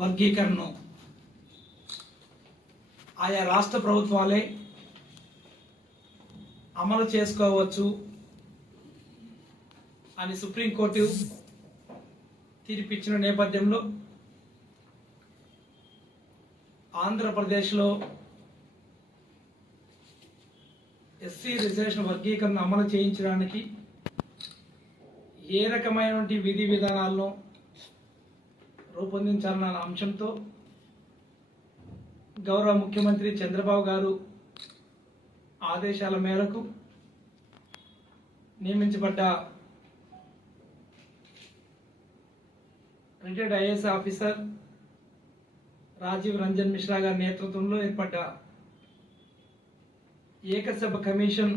వర్గీకరణను ఆయా రాష్ట్ర ప్రభుత్వాలే అమలు చేసుకోవచ్చు అని సుప్రీంకోర్టు తీర్పిచ్చిన నేపథ్యంలో ఆంధ్రప్రదేశ్లో ఎస్సీ రిజర్వేషన్ వర్గీకరణ అమలు చేయించడానికి ఏ రకమైనటువంటి విధి విధానాలను రూపొందించాలన్న అంశంతో గౌరవ ముఖ్యమంత్రి చంద్రబాబు గారు ఆదేశాల మేరకు నియమించబడ్డ retired IAS officer Rajiv Ranjan Mishra గారి నేతృత్వంలో ఏర్పడ్డ ఏకసభ కమిషన్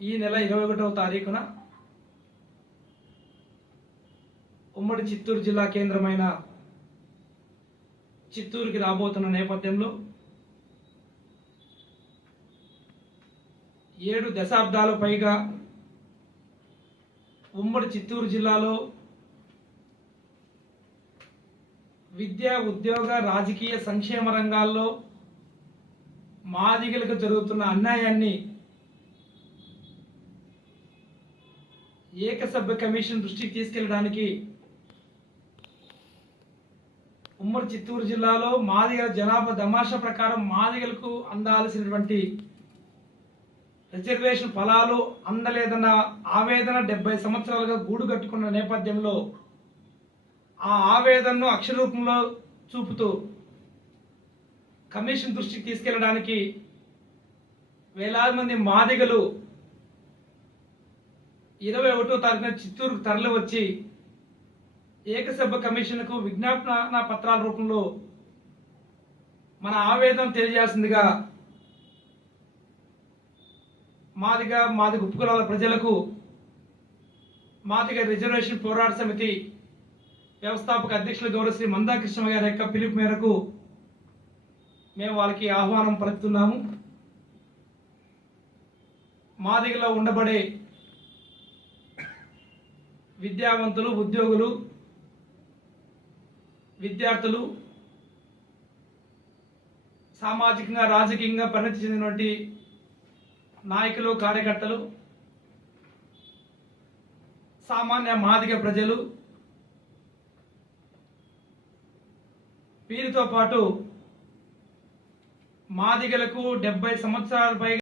ఈ నెల ఇరవై ఒకటవ తారీఖున ఉమ్మడి చిత్తూరు జిల్లా కేంద్రమైన చిత్తూరుకి రాబోతున్న నేపథ్యంలో ఏడు దశాబ్దాల పైగా ఉమ్మడి చిత్తూరు జిల్లాలో విద్య ఉద్యోగ రాజకీయ సంక్షేమ రంగాల్లో మాదిగలకు జరుగుతున్న అన్యాయాన్ని ఏకసభ్య కమిషన్ దృష్టికి తీసుకెళ్ళడానికి ఉమ్మడి చిత్తూరు జిల్లాలో మాదిగల జనాభా దమాషా ప్రకారం మాదిగలకు అందాల్సినటువంటి రిజర్వేషన్ ఫలాలు అందలేదన్న ఆవేదన డెబ్బై సంవత్సరాలుగా గూడు కట్టుకున్న నేపథ్యంలో ఆ ఆవేదనను అక్షరూపంలో చూపుతూ కమిషన్ దృష్టికి తీసుకెళ్ళడానికి వేలాది మంది మాదిగలు ఇరవై ఒకటో తారీఖున చిత్తూరుకు తరలి వచ్చి ఏకసభ కమిషన్కు విజ్ఞాపన పత్రాల రూపంలో మన ఆవేదన తెలియజేసిందిగా మాదిగా మాది ఉపకులాల ప్రజలకు మాదిగ రిజర్వేషన్ పోరాట సమితి వ్యవస్థాపక అధ్యక్షులు గౌరవ శ్రీ మందాకృష్ణ గారి యొక్క పిలుపు మేరకు మేము వాళ్ళకి ఆహ్వానం పలుకుతున్నాము. మాదిగలో ఉండబడే విద్యావంతులు ఉద్యోగులు విద్యార్థులు సామాజికంగా రాజకీయంగా పరిణతి చెందినటువంటి నాయకులు కార్యకర్తలు సామాన్య మాదిగ ప్రజలు వీరితో పాటు మాదిగలకు డెబ్బై సంవత్సరాల పైగా